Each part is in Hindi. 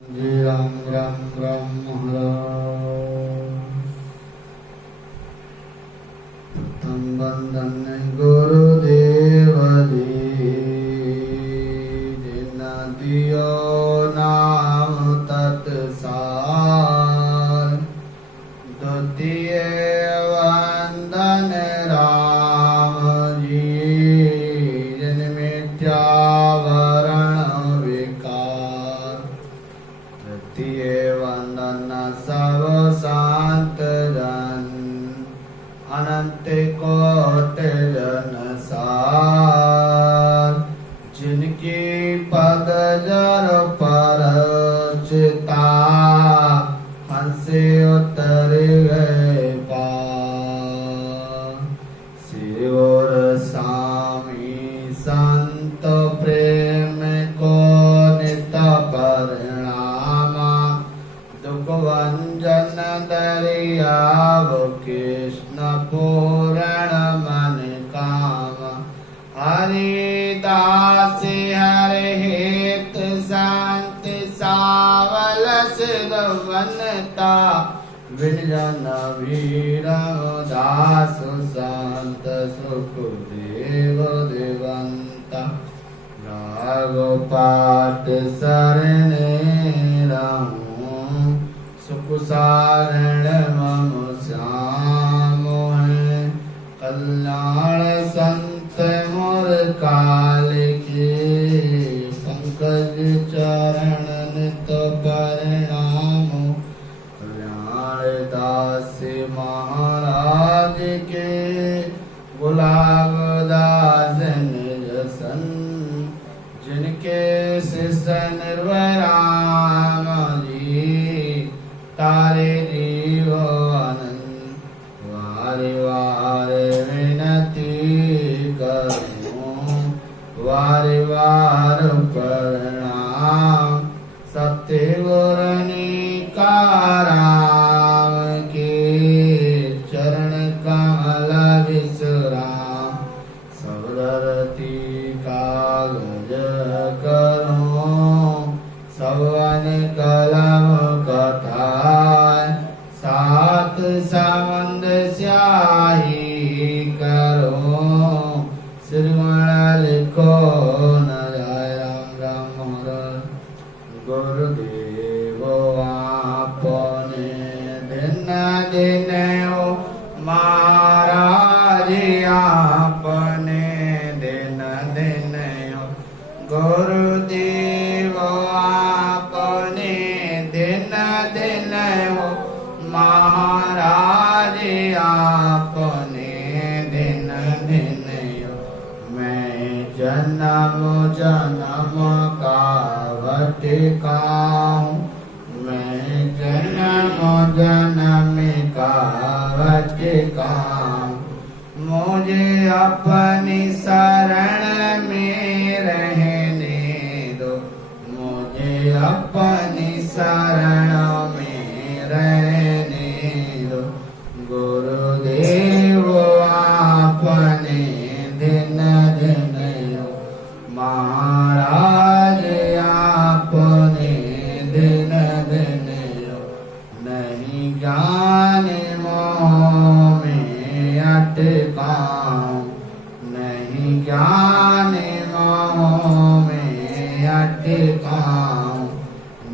जय राम राम राम हरा प्रथम बंदन गुरुदेव जी जिन दियो नाम तत्सार द्वितीय वंदन राम जी जिन मिथ्या वंदन सब शांत जन अनंत कोट जन सार जिनकी पद जर पर चिता हंसे उतर गए पार शिवर स्वामी संत प्रेम को नित परिणाम दुखभंजन दरियाव कृष्ण पूरण मन काम हरिदास हरि हित शांति सावल सिद्धवनता विजन वीर दास संत सुखदेव देवंता राग पाठ शरणे रहूं सुख सारण मम श्याम है कल्याण संत मोर काल के पंकज चरण नित परिणाम कल्याण दास महाराज के गुलाब दास निज सन जिनके शिष्य निर्भय राम जी तारे जीव आनंद वारे वारे विनती करूं वारे वार प्रणाम सत्य गुरनी का राम के चरण कमल विश्राम सब धरती कागज करूं सवन कलम कथा सात समंद स्याही करो श्रीमण लिखो न जाय राम राम हर गुरुदेव आपने दिन दिन महाराज आपने दिन दिन गुरुदेव आपने दिन दिन महाराज आपने दिन दिन मैं जन्म जन्म का भटकाऊं मैं जन्म जन्म का भटकाऊं मुझे अपनी शरण में रहने दो मुझे अपनी शरण में रहने दो गुरुदेव आपने दिन दिन महाराज आपने दिन दिन नहीं जाने मोह में अटकाऊं नहीं जाने मोह में अटकाऊं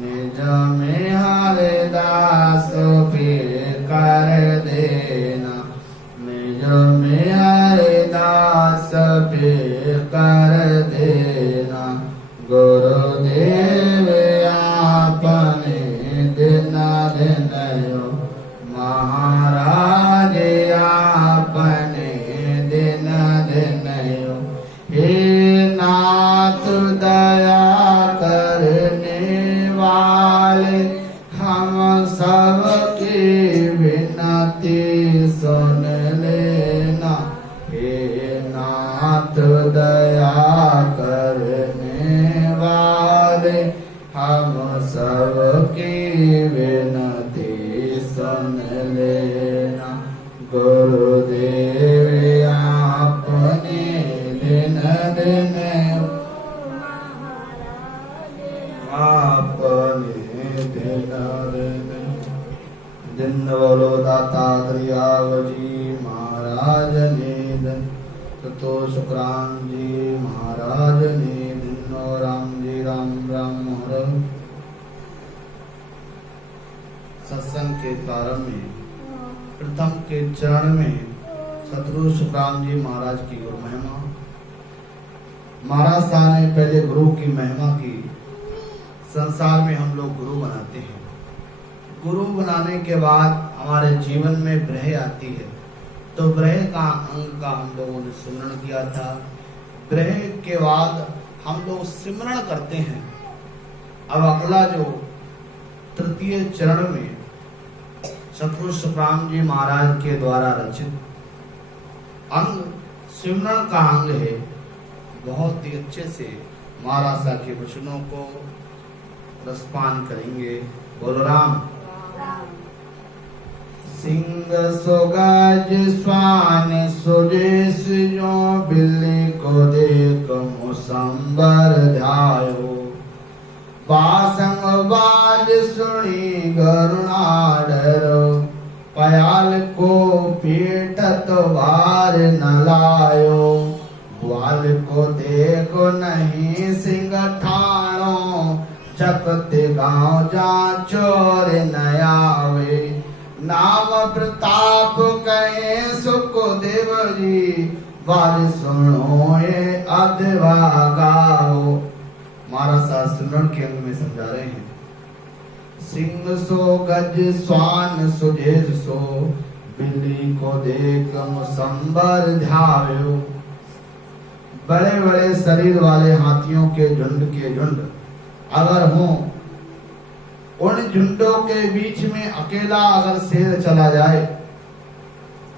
निज में हरिदास फिर कर देना निज में हरिदास फिर कर देना गुरुदेव आपने दिन दिन महाराज आपने दिन दिन हे नाथ दया करने वाले हम सबकी विनती सुन लेना हे नाथ दया करने वाले हम सबकी विनती सुन लेना गुरुदेव आपने दिन दिन आपने दिन बोलो दातात्रेय जी महाराज ने दिन तो शुक्रान जी महाराज ने दिन राम जी राम राम हर। सत्संग के प्रारंभ में प्रथम के चरण में सतगुरु शुक्रान जी महाराज की गुरु महिमा। महाराज साहब ने पहले गुरु की महिमा की। संसार में हम लोग गुरु बनाते हैं। गुरु बनाने के बाद हमारे जीवन में ब्रह आती है, तो ब्रह का अंग का हम लोगों ने सिमरण किया था। ब्रह के बाद हम लोग सिमरण करते हैं। अब अगला जो तृतीय चरण में सतगुरु शुक्रान जी महाराज के द्वारा रचित अंग सिमरण का अंग है। बहुत ही अच्छे से महाराज साहब के वचनों को रसपान करेंगे। बोलो राम। सिंह सोगज स्वान सुजेश जो बिल्ली को देख मुसंबर ध्यायो। बासंग बाज सुनी गरुणा डरो। पयाल को पीटत वार न लायो। ग्वाल को देखो नहीं सिंह ठाणो। चकते गाँव जा चोर न आवे। नाम प्रताप कहे सुखदेव जी। बार सुनो ये अधवा गाओ। महाराज साहब सुनन के अंग में समझा रहे हैं। सिंह सो गज स्वान सुजेश सो। बिल्ली को देख मुसंबर ध्यायो। बड़े बड़े शरीर वाले हाथियों के झुंड अगर हो, उन झुंडों के बीच में अकेला अगर शेर चला जाए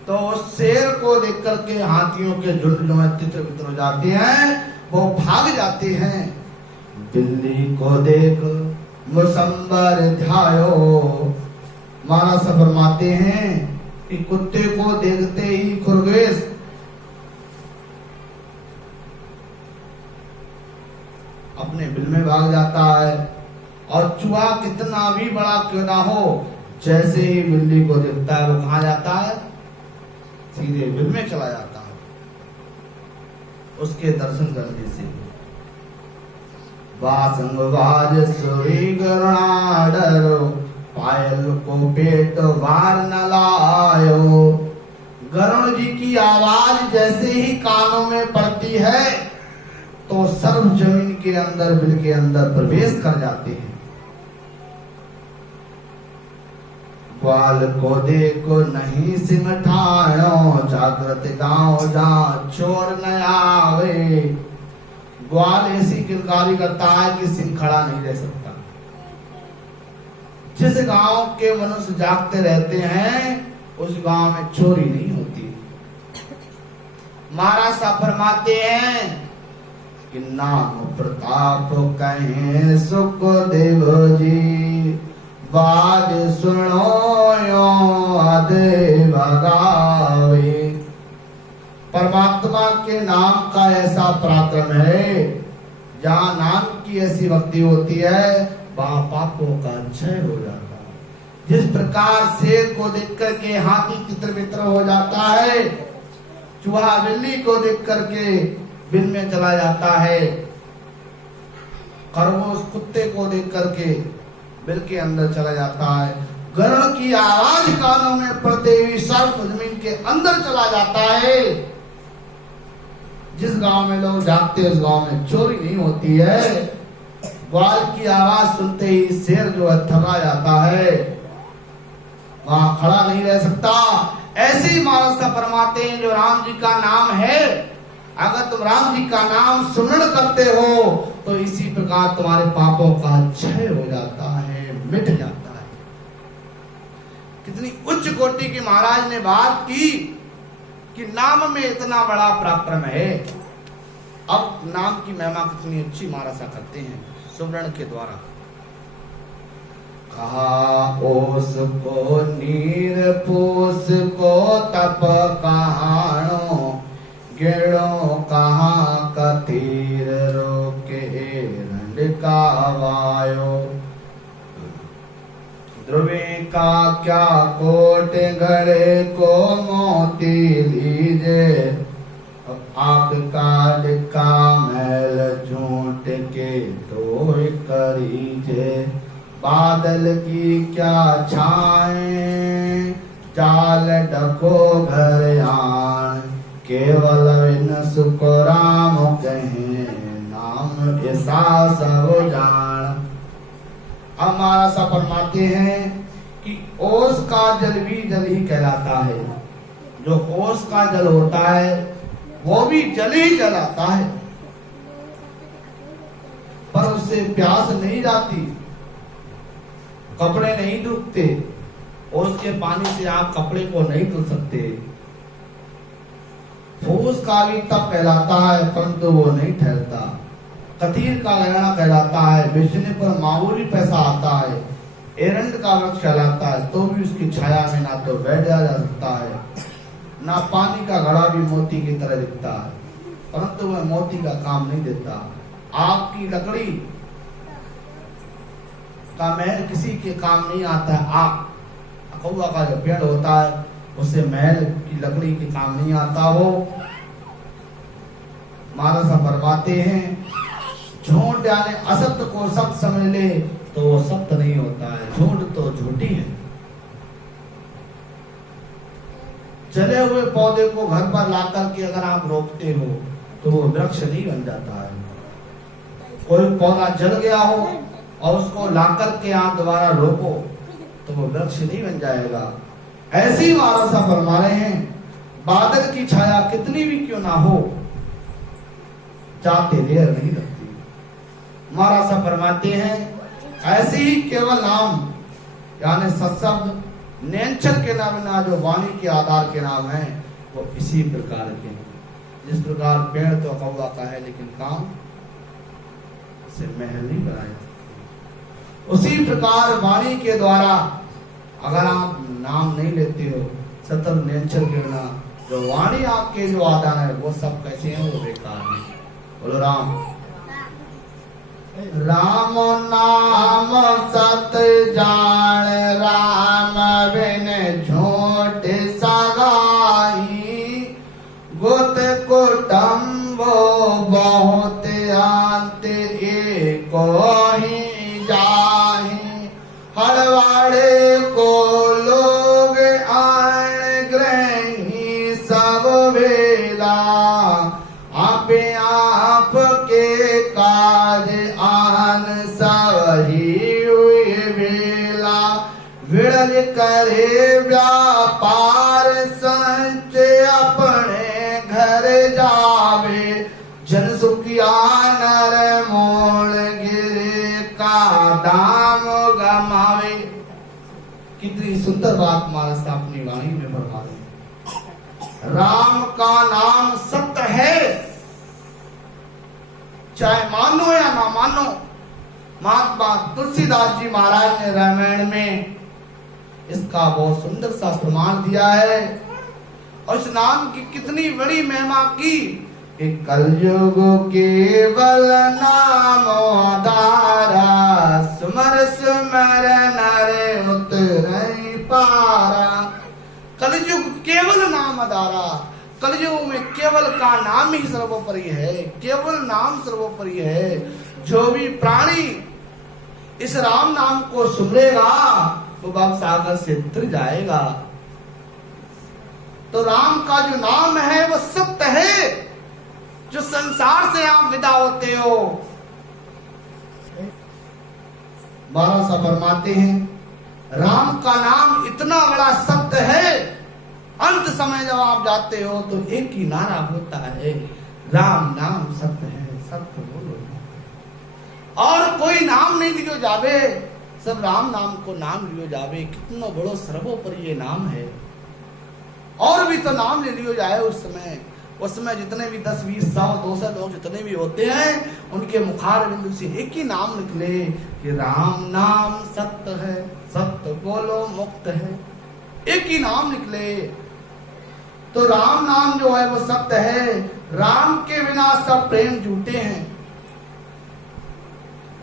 तो उस शेर को देख करके हाथियों के झुंड जो है तितर बितर हो जाते हैं, वो भाग जाते हैं। बिल्ली को देख मुसंबर ध्यायो। महाराज साहब फरमाते हैं कि कुत्ते को देखते ही खरगोश अपने बिल में भाग जाता है, और चूहा कितना भी बड़ा क्यों ना हो, जैसे ही बिल्ली को देखता है वो कहाँ जाता है, सीधे बिल में चला जाता है उसके दर्शन करने से। बासंग बाज सुई गरुणा डरो। पायल को पेट वार न लायो। गरुण जी की आवाज जैसे ही कानों में पड़ती है तो सर्व जमीन के अंदर बिल के अंदर प्रवेश कर जाते हैं। ग्वाल को देखो नहीं सिंह ठाणो। जागृत गाँव जा चोर न आवे। ग्वाल ऐसी किलकारी करता है कि सिंह खड़ा नहीं रह सकता। जिस गांव के मनुष्य जागते रहते हैं उस गांव में चोरी नहीं होती। महाराज साहब फरमाते हैं कि नाम प्रताप कहें सुखदेव जी। बाज सुनो यो आदे भगावे। परमात्मा के नाम का ऐसा पराक्रम है, जहाँ नाम की ऐसी भक्ति होती है वहाँ पापों का क्षय हो जाता है। जिस प्रकार शेर को देख करके हाथी तितर बितर हो जाता है, चूहा बिल्ली को देख करके बिल में चला जाता है, खरगोश कुत्ते को देख करके बिल के अंदर चला जाता है, गरुड़ की आवाज कानों में पड़ते हुए सर्प जमीन के अंदर चला जाता है। जिस गांव में लोग जागते हैं उस गांव में चोरी नहीं होती है। ग्वाल की आवाज सुनते ही शेर जो है थका जाता है, वहां खड़ा नहीं रह सकता। ऐसे ही महाराज साहब फरमाते हैं जो राम जी का नाम है, अगर तुम राम जी का नाम सुमरण करते हो तो इसी प्रकार तुम्हारे पापों का क्षय हो जाता है, मिट जाता है। कितनी उच्च कोटि की महाराज ने बात की कि नाम में इतना बड़ा पराक्रम है। अब नाम की महिमा कितनी अच्छी महाराज साहब करते हैं सुमरण के द्वारा। कहा ओस को नीर पूस को तप कहानो। गेड़ो कहाँ कथीर रोके रंड का वायो। ध्रुवे का क्या कोट गले को मोती लीजे, आंख का डिक्का मैल झूठ के तो करीजे। बादल की क्या छाए जाल डको घर आन, केवल विन सुख राम कहे नाम ऐसा सब जान। हमारा सा फरमाते हैं कि ओस का जल भी जल ही कहलाता है। जो ओस का जल होता है वो भी जल ही कहलाता है, पर उससे प्यास नहीं जाती, कपड़े नहीं धुलते। ओस के पानी से आप कपड़े को नहीं धुल सकते। फूस का भी तप कहलाता है परंतु वो नहीं ठहरता। कथीर का लगना कहलाता है, बेचने पर मामूली पैसा आता है। एरंड का वृक्ष कहलाता है तो भी उसकी छाया में ना तो बैठा जा सकता है, ना पानी का घड़ा भी मोती की तरह दिखता है, परंतु वह मोती का काम नहीं देता। आग की लकड़ी का महल किसी के काम नहीं आता है। आग अकौआ का जो पेड़ होता है उससे महल की लकड़ी के काम नहीं आता। वो महाराज फरमाते हैं झूठ यानी असत्य को सत्य समझ ले तो वो सत्य नहीं होता है, झूठ तो झूठी है। जले हुए पौधे को घर पर लाकर के अगर आप रोपते हो तो वो वृक्ष नहीं बन जाता है। कोई पौधा जल गया हो और उसको लाकर के आप दोबारा रोपो तो वो वृक्ष नहीं बन जाएगा। ऐसे ही महाराज साहब फरमा रहे हैं बादल की छाया कितनी भी क्यों ना हो जाते देर नहीं लगती। महाराज साहब फरमाते हैं ऐसे ही केवल नाम यानी सत्शब्द नेंचर के नाम ना जो वाणी के आधार के नाम है वो इसी प्रकार के हैं। जिस प्रकार पेड़ तो कौवा का है लेकिन काम से महल नहीं बनाया, उसी प्रकार वाणी के द्वारा अगर आप नाम नहीं लेते हो सतत नेंचर के बिना जो वाणी आपके जो आदान है वो सब कैसे हैं, वो बेकार है। बोलो राम राम नाम सत जान, राम बिन झूठ सगाई, गुत कुटुंब बहुत अंत एको ही जाहि, हड़वाड़े को लोग आन ग्रही सब वेला, आपे आप के काज आन सही हुई वेला, विड़ल करे व्यापार संच अपने घर जावे, जन सुखिया नर मोड़ गिरे का दाम गमावे। कितनी सुंदर बात महाराज साहब अपनी वाणी में फरमा रहे। राम का नाम सत्य है, चाहे मानो या ना मानो। महात्मा तुलसीदास जी महाराज ने रामायण में इसका बहुत सुंदर सा प्रमाण दिया है और इस नाम की कितनी बड़ी महिमा की। कलयुग केवल नाम आधारा, सुमर सुमर नर उतरई पारा। कलयुग केवल नाम आधारा, कलयुग में केवल का नाम ही सर्वोपरि है, केवल नाम सर्वोपरि है। जो भी प्राणी इस राम नाम को सुनेगा वो भव सागर से उतर जाएगा। तो राम का जो नाम है वो सत्य है, जो संसार से आप विदा होते हो। महाराज साहब फरमाते हैं राम का नाम इतना बड़ा सत्य है, अंत समय जब आप जाते हो तो एक ही नारा होता है, राम नाम सत्य है, सत्य बोलो। और कोई नाम नहीं लियो जावे, सब राम नाम को नाम लियो जावे। कितना बड़ो सर्वोपरि ये नाम है। और भी तो नाम ले लियो जाए उस समय जितने भी 10, 20, 100, 200 लोग जितने भी होते हैं उनके मुखार बिंदु से एक ही नाम निकले कि राम नाम सत्य है, सत्य बोलो मुक्त है। एक ही नाम निकले तो राम नाम जो है वो सत्य है। राम के बिना सब प्रेम झूठे हैं,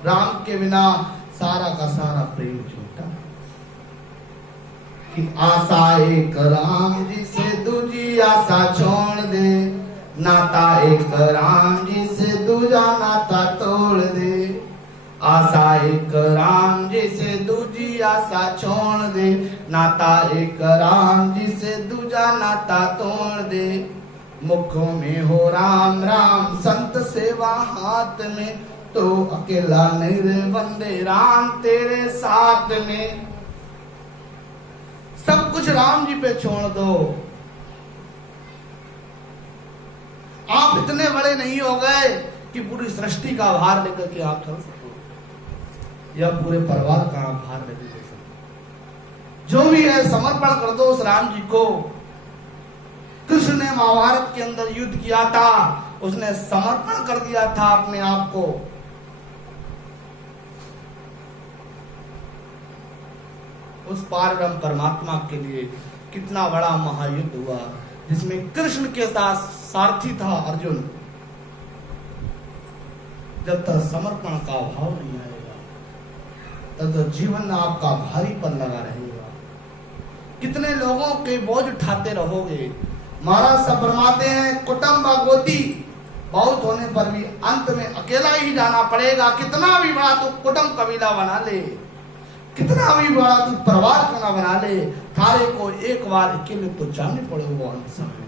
राम के बिना सारा का सारा प्रेम झूठा। कि आशा एक राम जी से दूजी आशा छोड़ दे, नाता एक राम जी से दूजा नाता तोड़ दे। आशा एक राम जी से दूजी आशा छोड़ दे, नाता एक राम जी से दूजा नाता तोड़ दे। मुखों में हो राम राम संत सेवा हाथ में, तो अकेला नहीं रे वंदे राम तेरे साथ में। सब कुछ राम जी पे छोड़ दो। आप इतने बड़े नहीं हो गए कि पूरी सृष्टि का भार लेकर के आप चल सको, या पूरे परिवार का आप भार लेकर चल सको। जो भी है समर्पण कर दो उस राम जी को। कृष्ण ने महाभारत के अंदर युद्ध किया था, उसने समर्पण कर दिया था अपने आप को। उस पारब्रह्म परमात्मा के लिए कितना बड़ा महायुद्ध हुआ, जिसमें कृष्ण के साथ सारथी था अर्जुन। जब तक समर्पण का भाव नहीं आएगा तब तक जीवन में आपका भारीपन लगा रहेगा। कितने लोगों के बोझ उठाते रहोगे। महाराज सब फरमाते हैं कुटुंब गोती बहुत होने पर भी अंत में अकेला ही जाना पड़ेगा। कितना भी बड़ा तू कुटुंब कबीला बना ले, कितना भी बड़ा तू परिवार क्यों ना बना ले, थारे को एक बार अकेले तो जाने पड़ेगा अंत समय।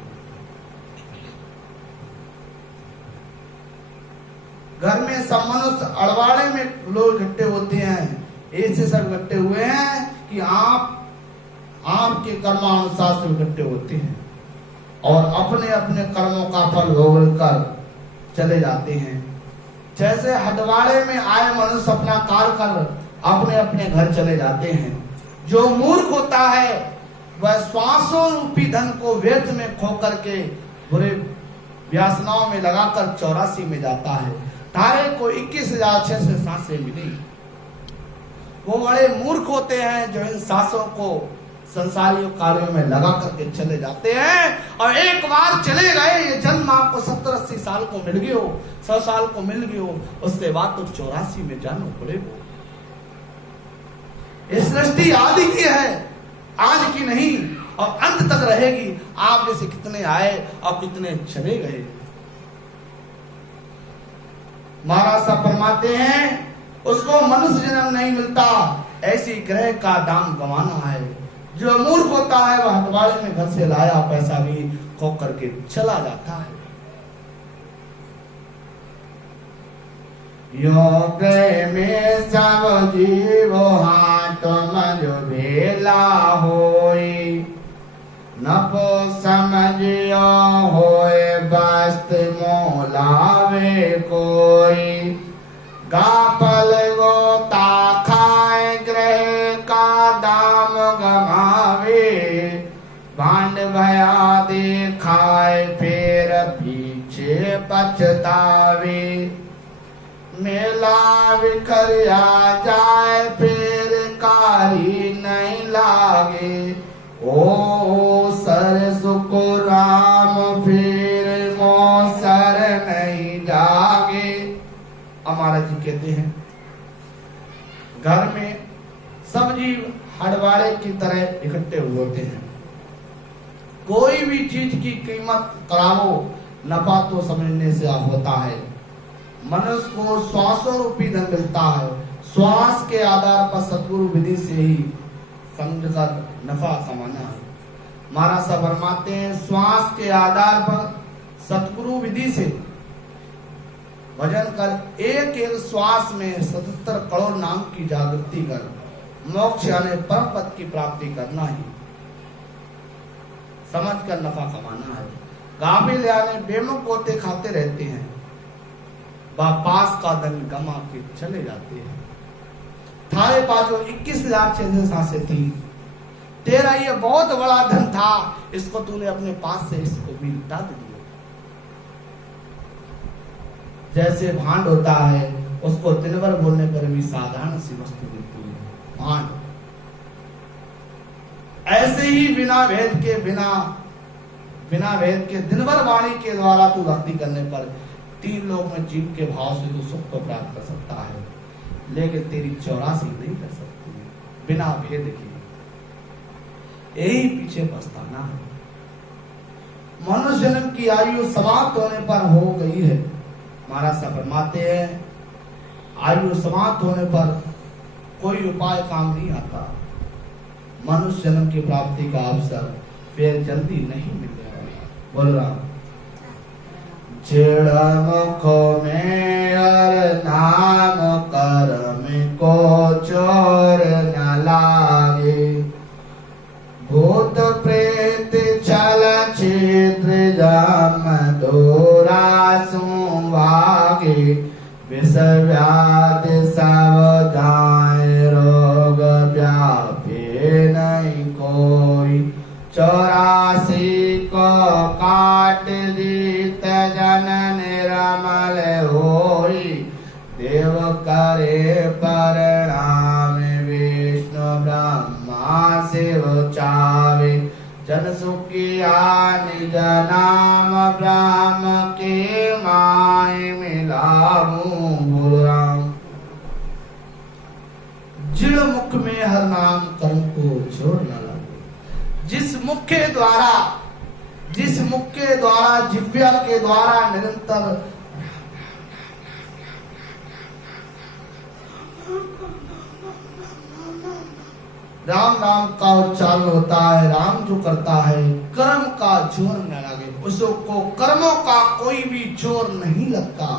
घर में सब मनुष्य अड़वाड़े में लोग इकट्ठे होते हैं, ऐसे सब इकट्ठे हुए हैं कि आपके कर्मानुसार से इकट्ठे होते हैं और अपने अपने कर्मों का फल भोग कर चले जाते हैं। जैसे हटवाड़े में आए मनुष्य अपना कार्य कर अपने अपने घर चले जाते हैं। जो मूर्ख होता है वह श्वासों रूपी धन को व्यर्थ में खो करके बुरे व्यासनाओं में लगाकर 84 में जाता है। तारे को 21,600 सांसें मिली। वो बड़े मूर्ख होते हैं जो इन सांसों को संसारियों कार्यों में लगा करके चले जाते हैं। और एक बार चले गए, ये जन्म आपको 70-80 साल को मिल गयो, 100 साल को मिल गयो, उसके बाद तो 84 में जाना पड़ेगा। ये सृष्टि आदि की है, आज की नहीं, और अंत तक रहेगी। आप जैसे कितने आए और कितने चले गए। महाराज साहब फरमाते हैं उसको मनुष्य जन्म नहीं मिलता, ऐसी ग्रह का दाम गंवाना है। जो मूर्ख होता है वह हटवाड़े में घर से लाया पैसा भी खो करके चला जाता है। योग में सब जीव हाथ मज भेला होई, नपो समझियो होए बस्त मोलावे कोई। गापल गोता खाए ग्रह का दाम गमावे, भांड भया देखाए फिर पीछे पछतावे। मेला बिखरिया जाए फिर कारी नहीं लागे, ओ सर सुख राम फिर मौसर नहीं जागे। हमारा जी कहते हैं घर में सब जीव हड़वाड़े की तरह इकट्ठे हुए होते हैं। कोई भी चीज की कीमत करावो, नफा तो समझने से होता है। मनुष्य को श्वासों रूपी धन मिलता है, श्वास के आधार पर सतगुरु विधि से ही समझकर नफा कमाना है। महाराज साहब फरमाते हैं श्वास के आधार पर सतगुरु विधि से भजन कर एक एक श्वास में 77 करोड़ नाम की जागृति कर मोक्ष यानी परम पद की प्राप्ति करना ही समझ कर नफा कमाना है। गाफिल यानी बेमुख होते खाते रहते हैं, पास का धन गमा के चले जाते हैं। थारे पास जो 21,600 सांसें थी, तेरा ये बहुत बड़ा धन था, इसको तूने अपने पास से इसको भी लुटा दिया। जैसे भांड होता है, उसको दिन भर बोलने पर भी साधारण सी वस्तु मिलती है, भांड। ऐसे ही बिना भेद के दिन भर वाणी के द्वारा तू भक्ति करने पर 3 लोग में जीव के भाव से तू सुख को प्राप्त कर सकता है, लेकिन तेरी 84 नहीं कर सकती बिना भेद के। यही पीछे पछताना है। मनुष्य जन्म की आयु समाप्त होने पर हो गई है। महाराज साहब फरमाते हैं आयु समाप्त होने पर कोई उपाय काम नहीं आता। मनुष्य जन्म की प्राप्ति का अवसर फिर जल्दी नहीं मिलेगा। बोल रहा जेड़ मुख में और नाम कर्म को चोर न लागे। भूत प्रेत छल छिद्र जम दोरा सुभागे। विष व्याधि सब जाए रोग व्यापे नहीं कोई। 84 को काट दीत जन निर्मल होई। देव करे परिणाम विष्णु ब्रह्मा शिव चावे। जन सुखिया निज नाम ब्रह्म के माय मिलाऊं। बोल राम जिड़ मुख में हर नाम कर्म को छोड़ न लगे। जिस मुख के द्वारा जिह्वा के द्वारा निरंतर राम नाम का उच्चारण होता है। राम जो करता है कर्म का जोर न लगे। उसको कर्मों का कोई भी जोर नहीं लगता।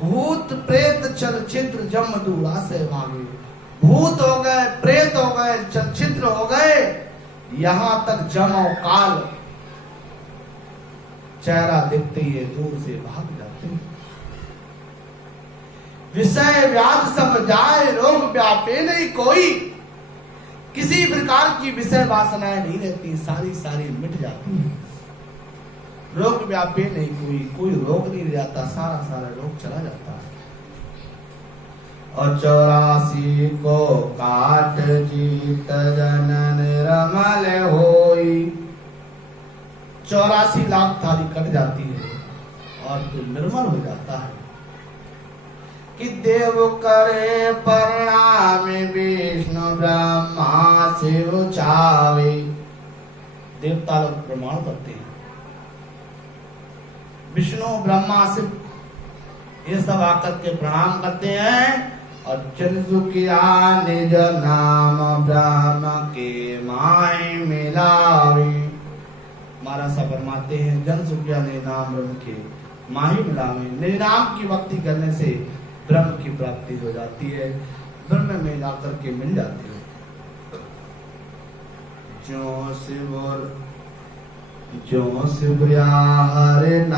भूत प्रेत चल छिद्र जम दूरा से भागे। भूत हो गए, प्रेत हो गए, चल छिद्र हो गए, यहां तक जम और काल चेहरा दिखते ही दूर से भाग जाते हैं। विषय व्याध सब जाए रोग व्यापे नहीं कोई। किसी प्रकार की विषय वासनाएं नहीं रहती, सारी मिट जाती है। रोग व्यापे नहीं कोई रोग नहीं जाता, सारा रोग चला जाता है। और 84 को काट जीत जन निर्मल होई। 84 लाख थाली कट जाती है और तो निर्मल हो जाता है। कि देव करे परिणाम विष्णु ब्रह्मा शिव चावे। देवता लोग प्रमाण करते हैं, विष्णु ब्रह्मा शिव ये सब आकर के प्रणाम करते हैं। और जनसुखिया निज नाम ब्रह्म के माय मिलावे। महाराज साहब फरमाते हैं जनसुखिया निज नाम ब्रह्म के माही मिलावे। निज नाम की भक्ति करने से ब्रह्म की प्राप्ति हो जाती है, ब्रह्म में जाकर के मिल जाती है। जो शिव हरे नाम